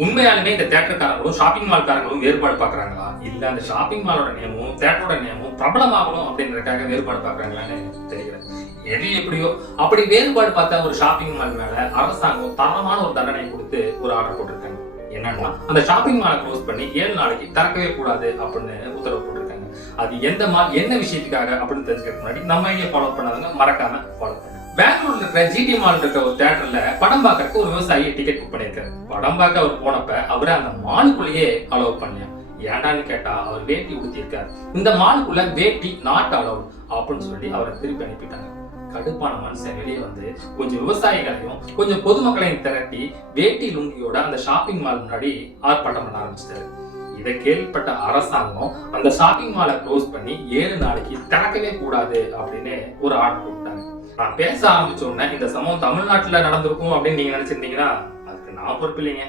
உண்மையாலுமே இந்த தியேட்டர்காரங்களும் ஷாப்பிங் மால்காரங்களும் வேறுபாடு பாக்குறாங்களா, இல்ல அந்த ஷாப்பிங் மாலோட நேமும் தியேட்டரோட நேமும் பிரபலமாகணும் அப்படின்றதுக்காக வேறுபாடு பாக்குறாங்களான்னு தெரியல. எது எப்படியோ அப்படி வேறுபாடு பார்த்த ஒரு ஷாப்பிங் மால் மேல அரசாங்கம் தரமான ஒரு தண்டனை கொடுத்து ஒரு ஆர்டர் போட்டிருக்காங்க. என்னன்னா, அந்த ஷாப்பிங் மாலை க்ளோஸ் பண்ணி 7 நாளைக்கு திறக்கவே கூடாது அப்படின்னு உத்தரவு போட்டிருக்காங்க. அது எந்த மால் என்ன விஷயத்துக்காக அப்படின்னு தெரிஞ்சுக்கிறதுக்கு முன்னாடி நம்ம ஐடியா ஃபாலோ பண்ணாதவங்க மறக்காம ஃபாலோ பண்ணுங்க. பெங்களூர்ல இருக்கிற ஜிடி மால் இருக்கிற ஒரு தியேட்டர்ல படம் பார்க்கறதுக்கு ஒரு விவசாயி டிக்கெட் புக் பண்ணிருக்காரு. படம் பார்க்க அவர் போனப்ப அவரை அந்த மாலுக்குள்ளேயே அலோவ் பண்ணல. ஏண்டான்னு கேட்டா அவர் வேட்டி உடுத்திருக்காரு. இந்த மாலுக்குள்ள வேட்டி நாட் அலோவ் அப்படின்னு சொல்லி அவரை திருப்பி அனுப்பிட்டாங்க. கடுப்பான மனுஷன் வெளியே வந்து கொஞ்சம் விவசாயிகளையும் கொஞ்சம் பொதுமக்களையும் திரட்டி வேட்டி லுங்கியோட அந்த ஷாப்பிங் மால் முன்னாடி ஆர்ப்பாட்டம் பண்ண ஆரம்பிச்சிட்டாரு. இதை கேள்விப்பட்ட அரசாங்கம் அந்த ஷாப்பிங் மாலை க்ளோஸ் பண்ணி 7 நாளைக்கு திறக்கவே கூடாது அப்படின்னு ஒரு ஆர்டர் போட்டாங்க. நான் பேச ஆரம்பிச்ச உடனே இந்த சம்பவம் தமிழ்நாட்டுல நடந்திருக்கும் அப்படின்னு நீங்க நினைச்சிருந்தீங்கன்னா அதுக்கு நான் பொறுப்பு இல்லைங்க.